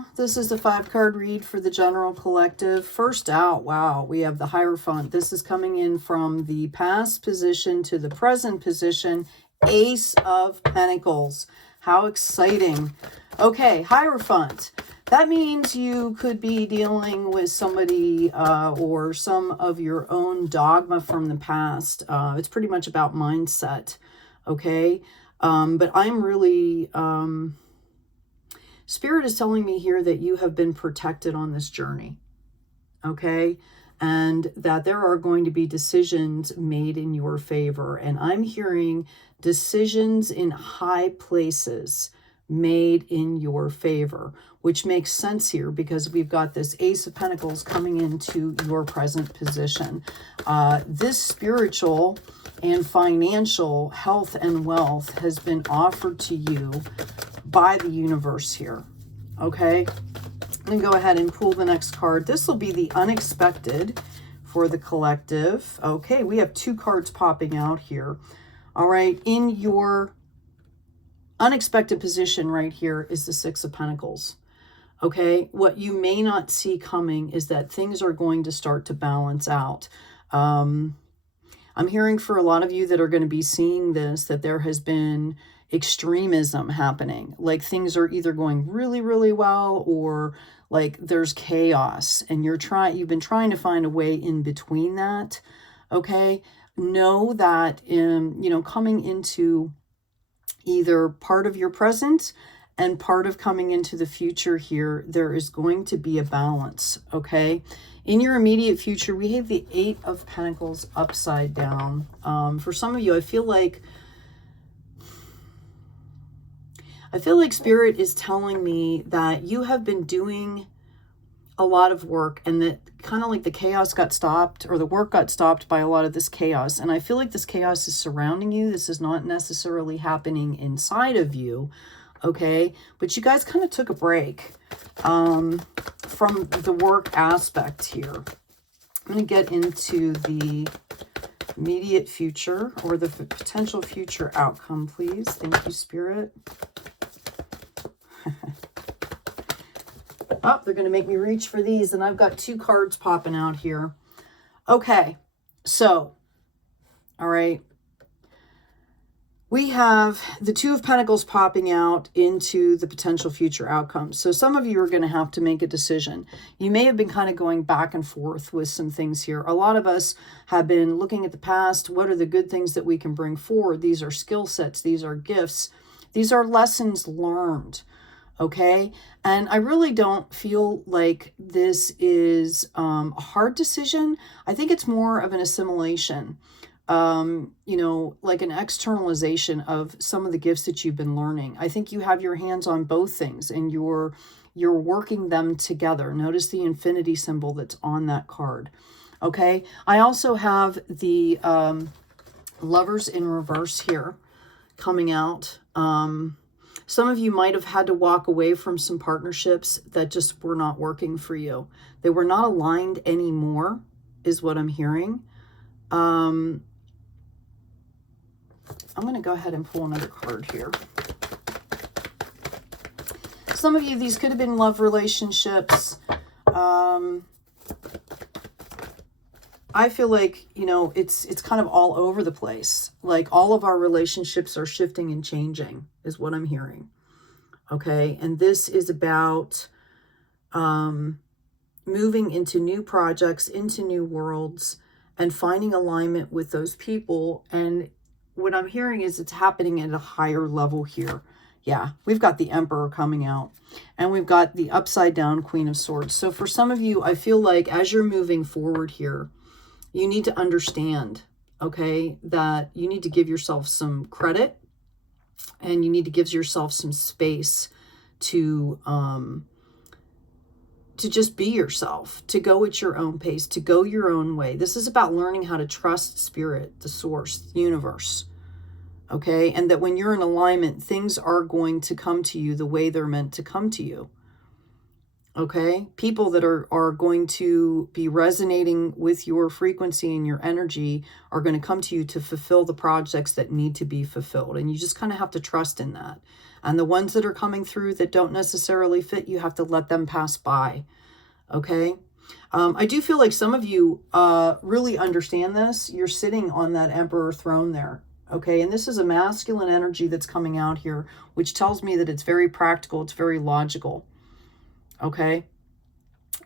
Yeah, this is the 5-card read for the general collective. First out, wow, we have the Hierophant. This is coming in from the past position to the present position. Ace of Pentacles. How exciting. Okay, Hierophant. That means you could be dealing with somebody or some of your own dogma from the past. It's pretty much about mindset, okay? But I'm really... Spirit is telling me here that you have been protected on this journey, okay? And that there are going to be decisions made in your favor. And I'm hearing decisions in high places made in your favor, which makes sense here because we've got this Ace of Pentacles coming into your present position. This spiritual and financial health and wealth has been offered to you by the universe here, okay? I'm going to go ahead and pull the next card. This will be the unexpected for the collective. Okay, we have 2 cards popping out here. All right, in your unexpected position right here is the 6 of Pentacles. Okay, what you may not see coming is that things are going to start to balance out. I'm hearing for a lot of you that are going to be seeing this, that there has been extremism happening. Like things are either going really, really well or like there's chaos and you've been trying to find a way in between that. Okay, know that coming into either part of your present and part of coming into the future here, there is going to be a balance, okay? In your immediate future, we have the 8 of Pentacles upside down. For some of you, I feel like Spirit is telling me that you have been doing a lot of work and that kind of like the chaos got stopped or the work got stopped by a lot of this chaos. And I feel like this chaos is surrounding you. This is not necessarily happening inside of you, okay? But you guys kind of took a break from the work aspect here. I'm going to get into the immediate future or the potential future outcome, please. Thank you, Spirit. Oh, they're going to make me reach for these, and I've got 2 cards popping out here. Okay, so, all right. We have the 2 of Pentacles popping out into the potential future outcomes. So some of you are going to have to make a decision. You may have been kind of going back and forth with some things here. A lot of us have been looking at the past. What are the good things that we can bring forward? These are skill sets. These are gifts. These are lessons learned. Okay, and I really don't feel like this is a hard decision. I think it's more of an assimilation, like an externalization of some of the gifts that you've been learning. I think you have your hands on both things and you're working them together. Notice the infinity symbol that's on that card. Okay, I also have the Lovers in reverse here coming out. Some of you might have had to walk away from some partnerships that just were not working for you. They were not aligned anymore, is what I'm hearing. I'm going to go ahead and pull another card here. Some of you, these could have been love relationships. I feel like, it's kind of all over the place. Like all of our relationships are shifting and changing is what I'm hearing. Okay. And this is about moving into new projects, into new worlds, and finding alignment with those people. And what I'm hearing is it's happening at a higher level here. Yeah, we've got the Emperor coming out and we've got the upside down Queen of Swords. So for some of you, I feel like as you're moving forward here, you need to understand, okay, that you need to give yourself some credit and you need to give yourself some space to just be yourself, to go at your own pace, to go your own way. This is about learning how to trust Spirit, the source, the universe, okay? And that when you're in alignment, things are going to come to you the way they're meant to come to you, Okay, people that are going to be resonating with your frequency and your energy are going to come to you to fulfill the projects that need to be fulfilled. And you just kind of have to trust in that. And the ones that are coming through that don't necessarily fit, you have to let them pass by. Okay. I do feel like some of you really understand this. You're sitting on that Emperor throne there. Okay. And this is a masculine energy that's coming out here, which tells me that it's very practical. It's very logical. Okay.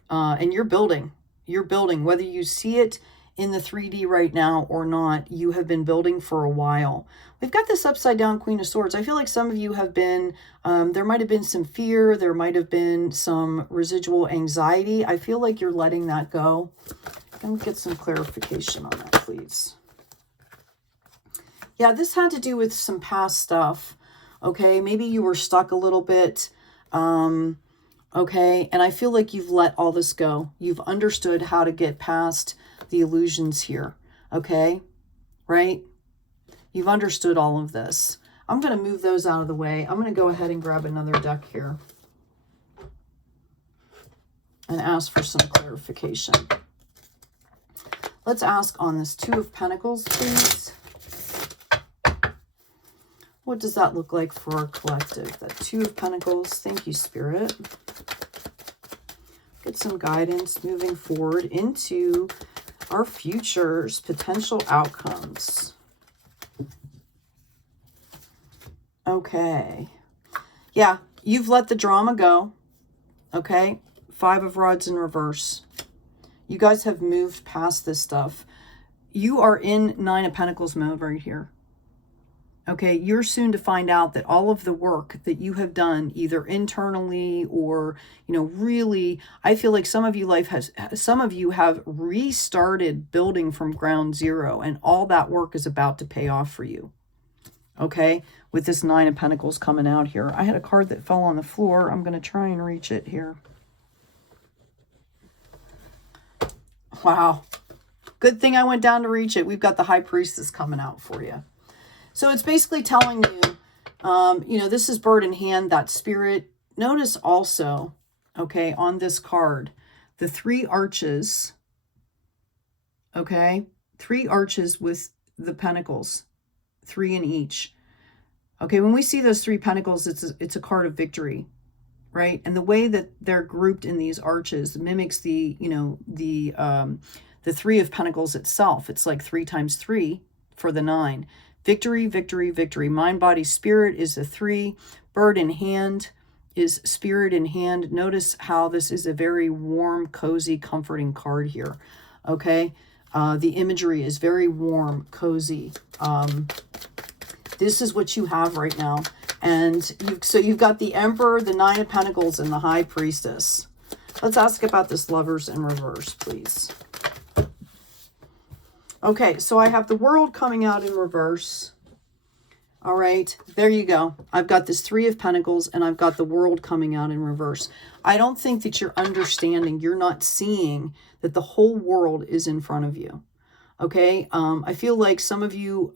And you're building, whether you see it in the 3D right now or not, you have been building for a while. We've got this upside down Queen of Swords. I feel like some of you have been, there might have been some fear. There might have been some residual anxiety. I feel like you're letting that go. Can we get some clarification on that, please? Yeah, this had to do with some past stuff. Okay, maybe you were stuck a little bit. Okay, and I feel like you've let all this go. You've understood how to get past the illusions here. Okay, right? You've understood all of this. I'm going to move those out of the way. I'm going to go ahead and grab another deck here and ask for some clarification. Let's ask on this Two of Pentacles, please. What does that look like for our collective? That Two of Pentacles. Thank you, Spirit. Get some guidance moving forward into our futures, potential outcomes. Okay. Yeah, you've let the drama go. Okay. Five of Rods in reverse. You guys have moved past this stuff. You are in Nine of Pentacles mode right here. Okay, you're soon to find out that all of the work that you have done, either internally or, really, I feel like some of you have restarted building from ground zero, and all that work is about to pay off for you. Okay, with this Nine of Pentacles coming out here. I had a card that fell on the floor. I'm going to try and reach it here. Wow. Good thing I went down to reach it. We've got the High Priestess coming out for you. So it's basically telling you, this is bird in hand, that spirit. Notice also, okay, on this card, the 3 arches, okay, 3 arches with the pentacles, 3 in each. Okay, when we see those 3 pentacles, it's a card of victory, right? And the way that they're grouped in these arches mimics the 3 of Pentacles itself. It's like 3 times 3 for the 9. Victory, victory, victory. Mind, body, spirit is the 3. Bird in hand is spirit in hand. Notice how this is a very warm, cozy, comforting card here. Okay. The imagery is very warm, cozy. This is what you have right now. And so you've got the Emperor, the Nine of Pentacles, and the High Priestess. Let's ask about this Lovers in reverse, please. Okay, so I have the World coming out in reverse. All right, there you go. I've got this 3 of Pentacles, and I've got the World coming out in reverse. I don't think that you're understanding, you're not seeing that the whole world is in front of you. Okay, I feel like some of you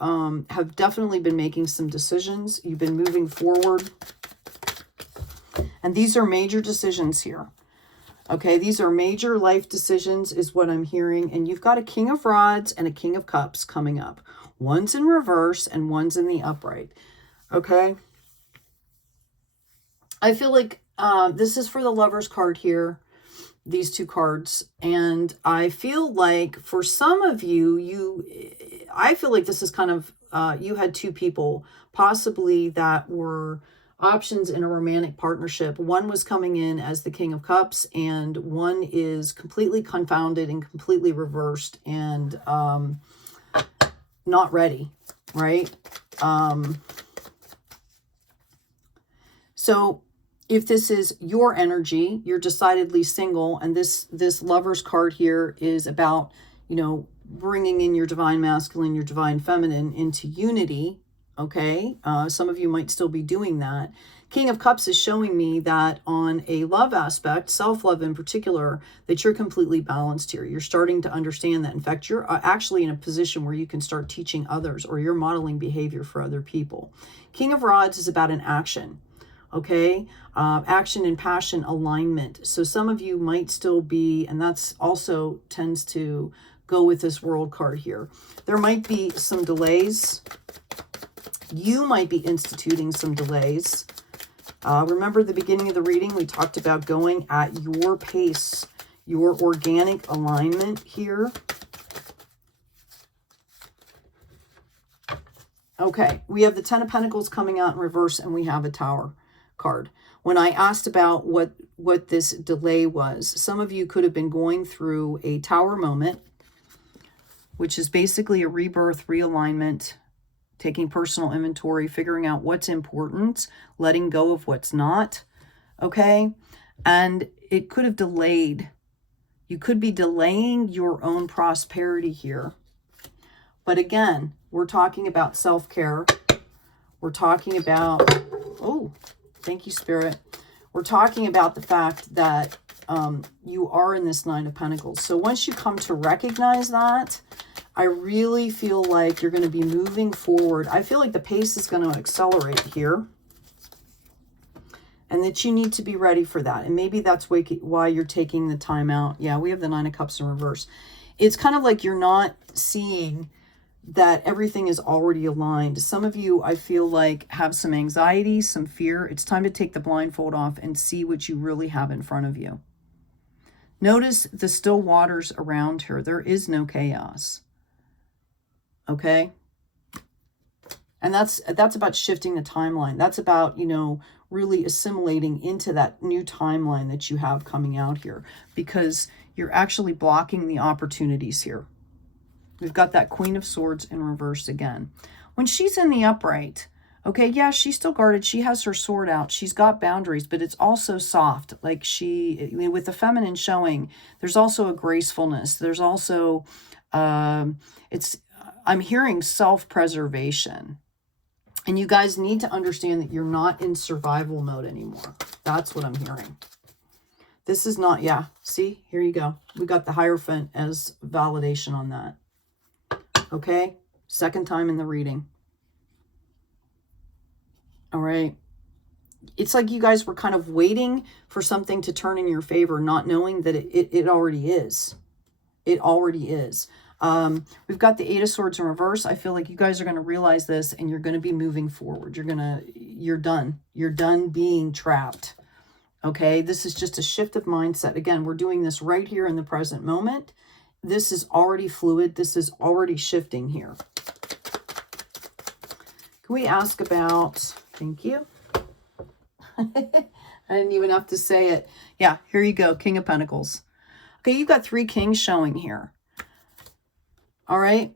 have definitely been making some decisions. You've been moving forward. And these are major decisions here. Okay, these are major life decisions is what I'm hearing. And you've got a King of Rods and a King of Cups coming up. One's in reverse and one's in the upright. Okay. I feel like this is for the Lovers card here. These 2 cards. And I feel like for some of you, I feel like this is kind of, you had 2 people possibly that were options in a romantic partnership. One was coming in as the King of Cups, and one is completely confounded and completely reversed and not ready, right? So if this is your energy, you're decidedly single, and this Lovers card here is about, bringing in your divine masculine, your divine feminine into unity. Okay, some of you might still be doing that. King of Cups is showing me that on a love aspect, self-love in particular, that you're completely balanced here. You're starting to understand that. In fact, you're actually in a position where you can start teaching others, or you're modeling behavior for other people. King of Rods is about an action. Okay, action and passion alignment. So some of you might still be, and that's also tends to go with this world card here. There might be some delays. You might be instituting some delays. Remember the beginning of the reading, we talked about going at your pace, your organic alignment here. Okay, we have the Ten of Pentacles coming out in reverse, and we have a Tower card. When I asked about what this delay was, some of you could have been going through a Tower moment, which is basically a rebirth, realignment, taking personal inventory, figuring out what's important, letting go of what's not, okay? And it could have delayed. You could be delaying your own prosperity here. But again, we're talking about self-care. We're talking about, oh, thank you, Spirit. We're talking about the fact that you are in this Nine of Pentacles. So once you come to recognize that, I really feel like you're going to be moving forward. I feel like the pace is going to accelerate here. And that you need to be ready for that. And maybe that's why you're taking the time out. Yeah, we have the Nine of Cups in reverse. It's kind of like you're not seeing that everything is already aligned. Some of you, I feel like, have some anxiety, some fear. It's time to take the blindfold off and see what you really have in front of you. Notice the still waters around her. There is no chaos. Okay? And that's about shifting the timeline. That's about, you know, really assimilating into that new timeline that you have coming out here, because you're actually blocking the opportunities here. We've got that Queen of Swords in reverse again. When she's in the upright, okay, yeah, she's still guarded. She has her sword out. She's got boundaries, but it's also soft. Like with the feminine showing, there's also a gracefulness. There's also, I'm hearing self-preservation. And you guys need to understand that you're not in survival mode anymore. That's what I'm hearing. This is not, yeah, see, here you go. We got the Hierophant as validation on that. Okay, second time in the reading. All right. It's like you guys were kind of waiting for something to turn in your favor, not knowing that it already is. It already is. We've got the Eight of Swords in reverse. I feel like you guys are going to realize this and you're going to be moving forward. You're done. You're done being trapped. Okay, this is just a shift of mindset. Again, we're doing this right here in the present moment. This is already fluid. This is already shifting here. Can we ask about, thank you. I didn't even have to say it. Yeah, here you go, King of Pentacles. Okay, you've got three kings showing here. All right.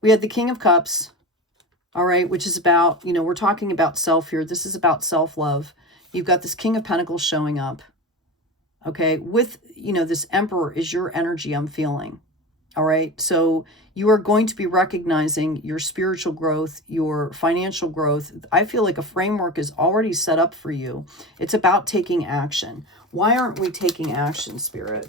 We had the King of Cups. All right, which is about, you know, we're talking about self here. This is about self-love. You've got this King of Pentacles showing up. Okay, with, you know, this Emperor is your energy I'm feeling. All right, so you are going to be recognizing your spiritual growth, your financial growth. I feel like a framework is already set up for you. It's about taking action. Why aren't we taking action, Spirit?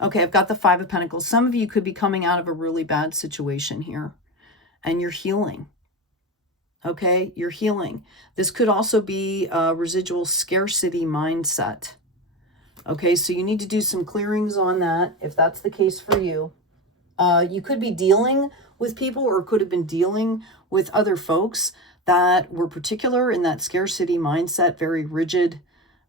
Okay, I've got the Five of Pentacles. Some of you could be coming out of a really bad situation here, and you're healing. Okay, you're healing. This could also be a residual scarcity mindset. Okay, so you need to do some clearings on that if that's the case for you. You could be dealing with people, or could have been dealing with other folks that were particular in that scarcity mindset, very rigid,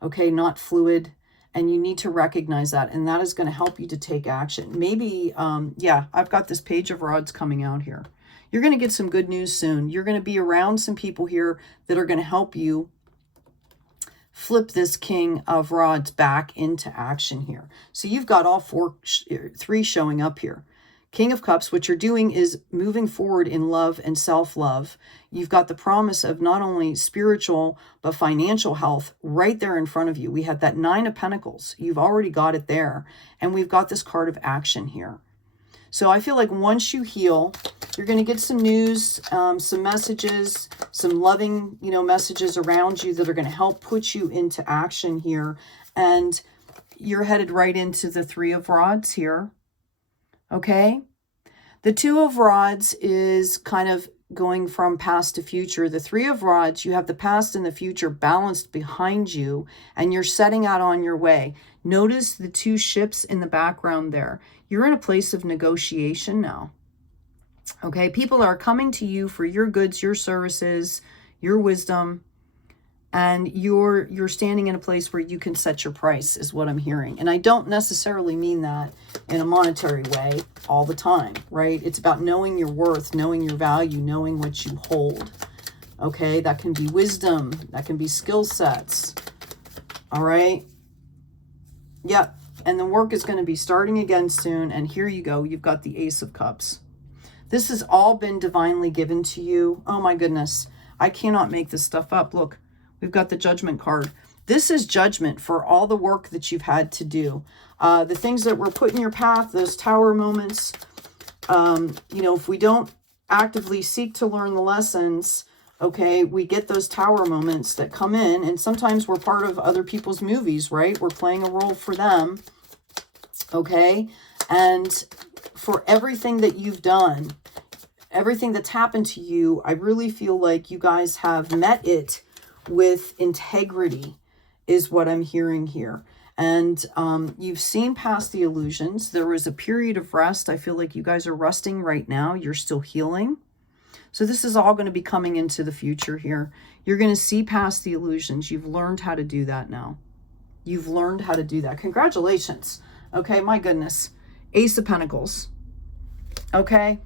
okay, not fluid. And you need to recognize that, and that is going to help you to take action. Maybe, yeah, I've got this Page of Rods coming out here. You're going to get some good news soon. You're going to be around some people here that are going to help you flip this King of Rods back into action here. So you've got all three showing up here. King of Cups, what you're doing is moving forward in love and self-love. You've got the promise of not only spiritual, but financial health right there in front of you. We have that Nine of Pentacles. You've already got it there. And we've got this card of action here. So I feel like once you heal, you're going to get some news, some messages, some loving, you know, messages around you that are going to help put you into action here. And you're headed right into the Three of Rods here. Okay. The Two of Rods is kind of going from past to future. The Three of Rods, you have the past and the future balanced behind you, and you're setting out on your way. Notice the two ships in the background there. You're in a place of negotiation now. Okay, people are coming to you for your goods, your services, your wisdom, and you're standing in a place where you can set your price, is what I'm hearing. And I don't necessarily mean that in a monetary way all the time, right? It's about knowing your worth, knowing your value, knowing what you hold. Okay, that can be wisdom, that can be skill sets. All right. Yep. And the work is going to be starting again soon. And here you go. You've got the Ace of Cups. This has all been divinely given to you. Oh my goodness. I cannot make this stuff up. Look, we've got the Judgment card. This is judgment for all the work that you've had to do. The things that were put in your path, those tower moments, you know, if we don't actively seek to learn the lessons, okay, we get those tower moments that come in, and sometimes we're part of other people's movies, right? We're playing a role for them, okay? And for everything that you've done, everything that's happened to you, I really feel like you guys have met it with integrity, is what I'm hearing here. And you've seen past the illusions. There was a period of rest. I feel like you guys are resting right now. You're still healing. So this is all going to be coming into the future here. You're going to see past the illusions. You've learned how to do that now. You've learned how to do that. Congratulations. Okay, my goodness. Ace of Pentacles. Okay.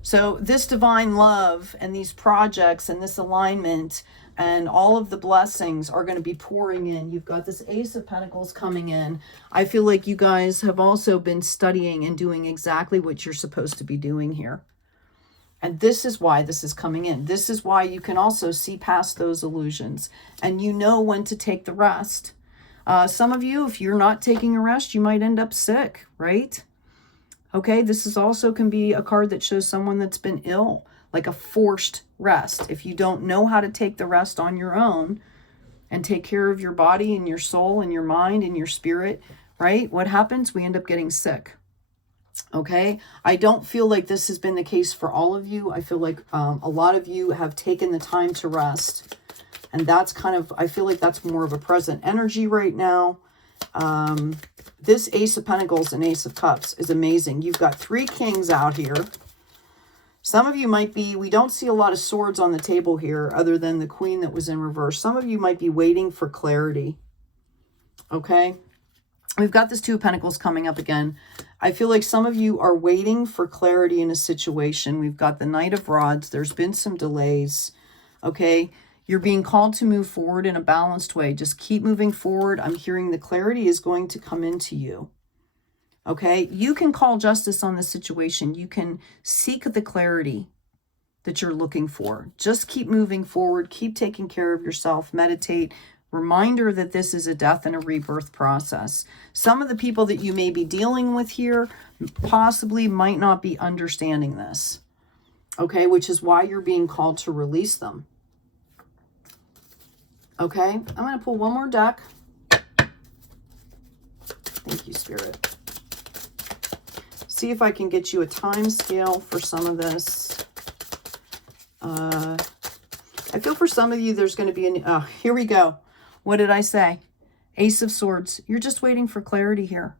So this divine love and these projects and this alignment and all of the blessings are going to be pouring in. You've got this Ace of Pentacles coming in. I feel like you guys have also been studying and doing exactly what you're supposed to be doing here. And this is why this is coming in. This is why you can also see past those illusions. And you know when to take the rest. Some of you, if you're not taking a rest, you might end up sick, right? Okay, this is also can be a card that shows someone that's been ill, like a forced rest. If you don't know how to take the rest on your own and take care of your body and your soul and your mind and your spirit, right? What happens? We end up getting sick. Okay, I don't feel like this has been the case for all of you. I feel like a lot of you have taken the time to rest. And that's kind of, I feel like that's more of a present energy right now. This Ace of Pentacles and Ace of Cups is amazing. You've got 3 kings out here. Some of you might be, we don't see a lot of swords on the table here other than the Queen that was in reverse. Some of you might be waiting for clarity. Okay. We've got this 2 of Pentacles coming up again. I feel like some of you are waiting for clarity in a situation. We've got the Knight of Rods. There's been some delays. Okay. You're being called to move forward in a balanced way. Just keep moving forward. I'm hearing the clarity is going to come into you. Okay. You can call justice on this situation. You can seek the clarity that you're looking for. Just keep moving forward. Keep taking care of yourself. Meditate. Reminder that this is a death and a rebirth process. Some of the people that you may be dealing with here possibly might not be understanding this. Okay, which is why you're being called to release them. Okay, I'm going to pull one more deck. Thank you, Spirit. See if I can get you a time scale for some of this. I feel for some of you there's going to be here we go. What did I say? Ace of Swords. You're just waiting for clarity here.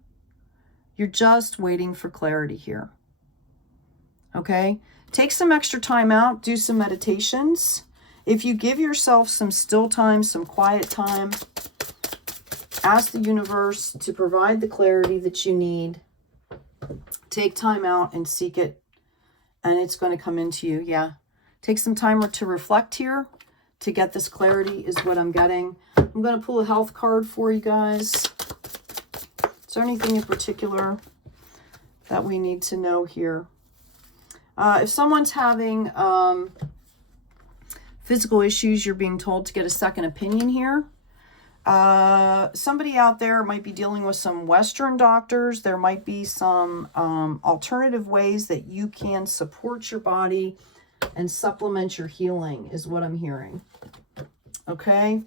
You're just waiting for clarity here. Okay? Take some extra time out. Do some meditations. If you give yourself some still time, some quiet time, ask the universe to provide the clarity that you need. Take time out and seek it. And it's going to come into you. Yeah. Take some time to reflect here. To get this clarity is what I'm getting. I'm going to pull a health card for you guys. Is there anything in particular that we need to know here? If someone's having physical issues, you're being told to get a second opinion here. Somebody out there might be dealing with some Western doctors. There might be some alternative ways that you can support your body and supplement your healing is what I'm hearing. Okay.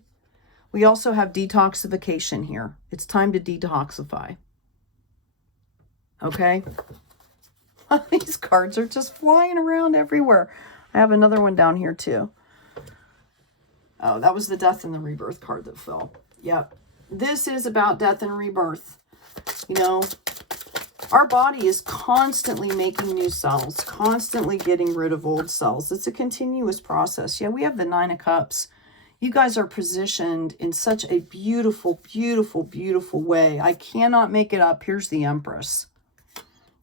We also have detoxification here. It's time to detoxify. Okay. These cards are just flying around everywhere. I have another one down here too. Oh, that was the death and the rebirth card that fell. Yep. This is about death and rebirth. You know, our body is constantly making new cells, constantly getting rid of old cells. It's a continuous process. Yeah, we have the Nine of Cups. You guys are positioned in such a beautiful, beautiful, beautiful way. I cannot make it up. Here's the Empress.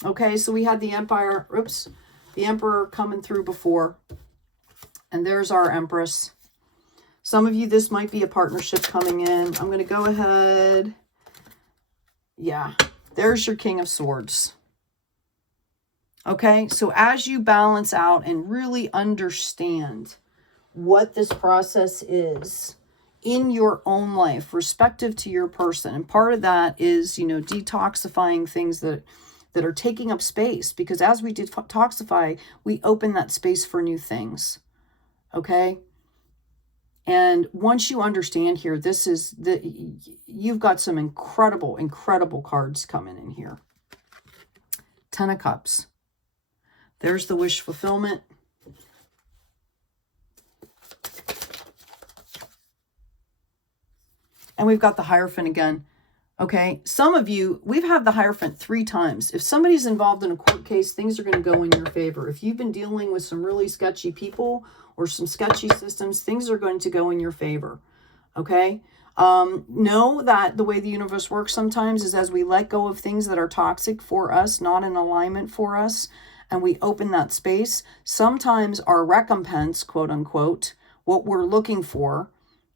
Okay, so we had the Empire, oops, the Emperor coming through before. And there's our Empress. Some of you, this might be a partnership coming in. I'm going to go ahead. Yeah, there's your King of Swords. Okay, so as you balance out and really understand what this process is in your own life, respective to your person, and part of that is, you know, detoxifying things that are taking up space, because as we detoxify, we open that space for new things. Okay. And once you understand here, this is you've got some incredible, incredible cards coming in here. Ten of Cups. There's the wish fulfillment. And we've got the Hierophant again. Okay, some of you, we've had the Hierophant 3 times. If somebody's involved in a court case, things are going to go in your favor. If you've been dealing with some really sketchy people or some sketchy systems, things are going to go in your favor. Okay, know that the way the universe works sometimes is as we let go of things that are toxic for us, not in alignment for us, and we open that space, sometimes our recompense, quote unquote, what we're looking for,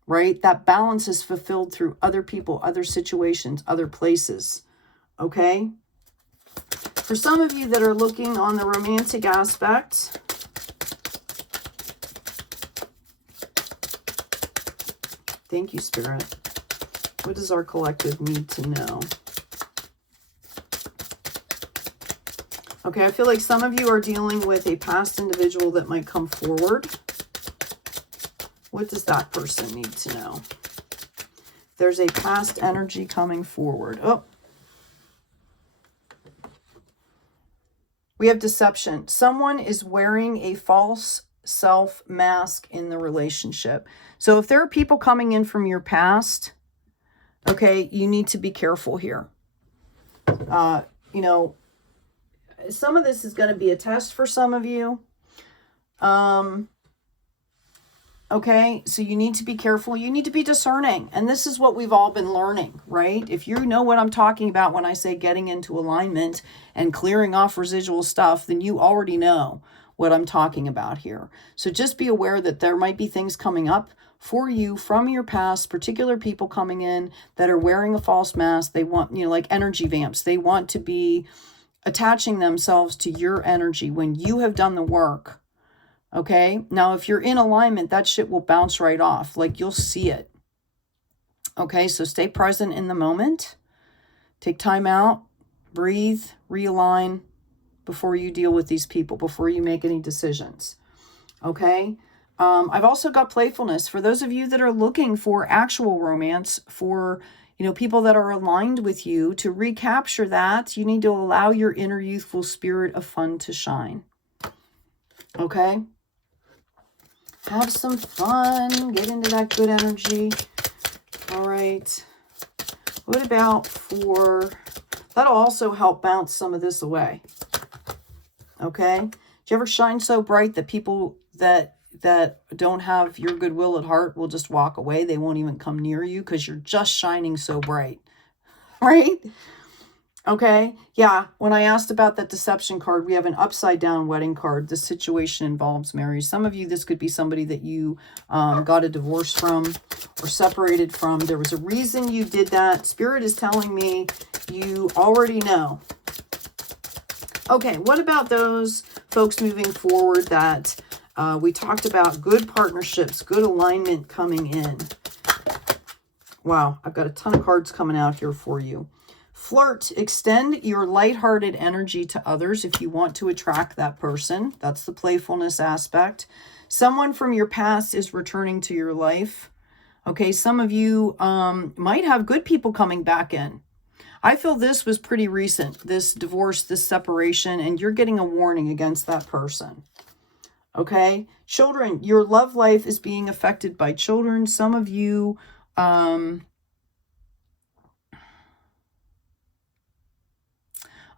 right? That balance is fulfilled through other people, other situations, other places. Okay? For some of you that are looking on the romantic aspect, thank you, Spirit. What does our collective need to know? Okay, I feel like some of you are dealing with a past individual that might come forward. What does that person need to know? There's a past energy coming forward. Oh. We have deception. Someone is wearing a false self mask in the relationship. So if there are people coming in from your past, okay, you need to be careful here. You know, some of this is going to be a test for some of you. Okay, so you need to be careful. You need to be discerning. And this is what we've all been learning, right? If you know what I'm talking about when I say getting into alignment and clearing off residual stuff, then you already know what I'm talking about here. So just be aware that there might be things coming up for you from your past, particular people coming in that are wearing a false mask. They want, you know, like energy vamps. They want to be attaching themselves to your energy when you have done the work. Okay, now if you're in alignment, that shit will bounce right off. Like you'll see it. Okay, so stay present in the moment. Take time out, breathe, realign before you deal with these people, before you make any decisions. Okay, I've also got playfulness. For those of you that are looking for actual romance, for, you know, people that are aligned with you, to recapture that, you need to allow your inner youthful spirit of fun to shine. Okay? Have some fun. Get into that good energy. All right. What about for... That'll also help bounce some of this away. Okay? Do you ever shine so bright that people that don't have your goodwill at heart will just walk away? They won't even come near you because you're just shining so bright. Right? Okay, yeah, when I asked about that deception card, we have an upside down wedding card. This situation involves marriage. Some of you, this could be somebody that you got a divorce from or separated from. There was a reason you did that. Spirit is telling me you already know. Okay, what about those folks moving forward that we talked about? Good partnerships, good alignment coming in. Wow, I've got a ton of cards coming out here for you. Flirt, extend your lighthearted energy to others if you want to attract that person. That's the playfulness aspect. Someone from your past is returning to your life. Okay, some of you might have good people coming back in. I feel this was pretty recent, this divorce, this separation, and you're getting a warning against that person. Okay? Children, your love life is being affected by children. Some of you,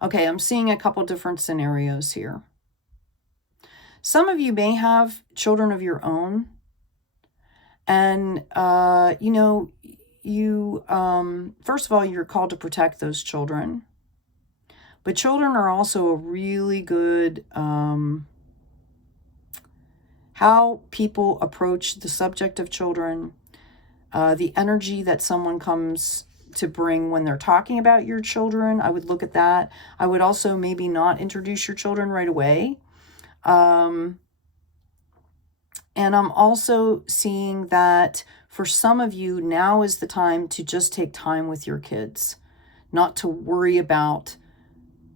okay, I'm seeing a couple different scenarios here. Some of you may have children of your own. And, you know, you, first of all, you're called to protect those children. But children are also a really good, how people approach the subject of children, the energy that someone comes to bring when they're talking about your children. I would look at that. I would also maybe not introduce your children right away. And I'm also seeing that for some of you, now is the time to just take time with your kids, not to worry about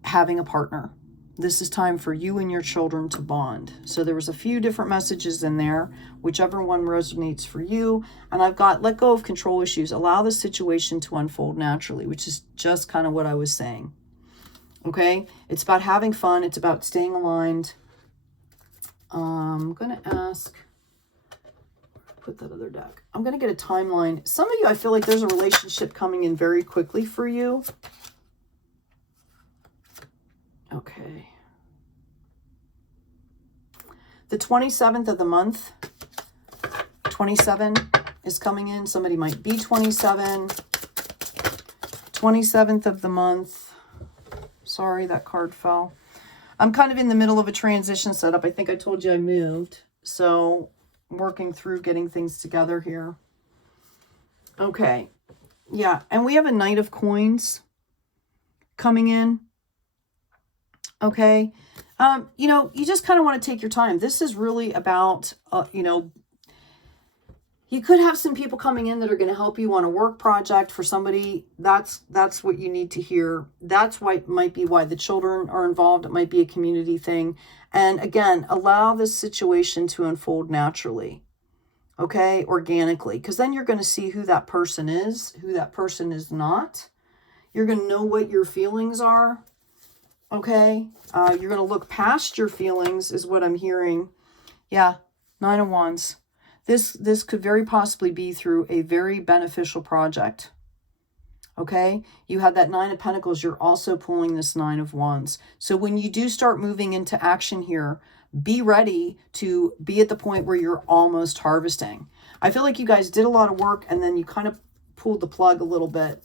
having a partner. This is time for you and your children to bond. So there was a few different messages in there, whichever one resonates for you. And I've got let go of control issues, allow the situation to unfold naturally, which is just kind of what I was saying. Okay, it's about having fun. It's about staying aligned. I'm going to ask, put that other deck. I'm going to get a timeline. Some of you, I feel like there's a relationship coming in very quickly for you. Okay. The 27th of the month, 27 is coming in. Somebody might be 27. 27th of the month. Sorry, that card fell. I'm kind of in the middle of a transition setup. I think I told you I moved. So I'm working through getting things together here. Okay. Yeah. And we have a Knight of Coins coming in. Okay. You know, you just kind of want to take your time. This is really about, you know, you could have some people coming in that are going to help you on a work project for somebody. That's what you need to hear. That's why it might be why the children are involved. It might be a community thing. And again, allow this situation to unfold naturally. Okay. Organically. Because then you're going to see who that person is, who that person is not. You're going to know what your feelings are. Okay, you're going to look past your feelings is what I'm hearing. Yeah, Nine of Wands. This could very possibly be through a very beneficial project. Okay, you have that Nine of Pentacles. You're also pulling this Nine of Wands. So when you do start moving into action here, be ready to be at the point where you're almost harvesting. I feel like you guys did a lot of work and then you kind of pulled the plug a little bit.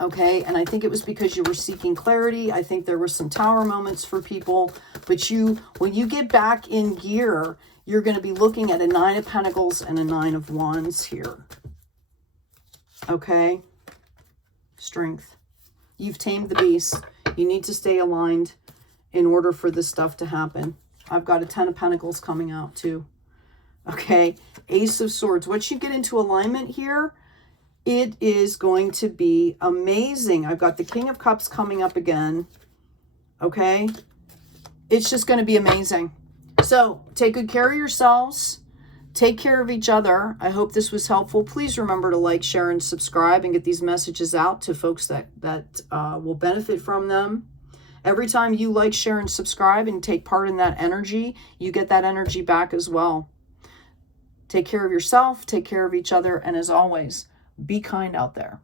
Okay, and I think it was because you were seeking clarity. I think there were some tower moments for people. But when you get back in gear, you're going to be looking at a Nine of Pentacles and a Nine of Wands here. Okay, strength. You've tamed the beast. You need to stay aligned in order for this stuff to happen. I've got a Ten of Pentacles coming out too. Okay, Ace of Swords. Once you get into alignment here, it is going to be amazing. I've got the King of Cups coming up again. Okay. It's just going to be amazing. So take good care of yourselves. Take care of each other. I hope this was helpful. Please remember to like, share, and subscribe and get these messages out to folks that will benefit from them. Every time you like, share, and subscribe and take part in that energy, you get that energy back as well. Take care of yourself. Take care of each other. And as always, be kind out there.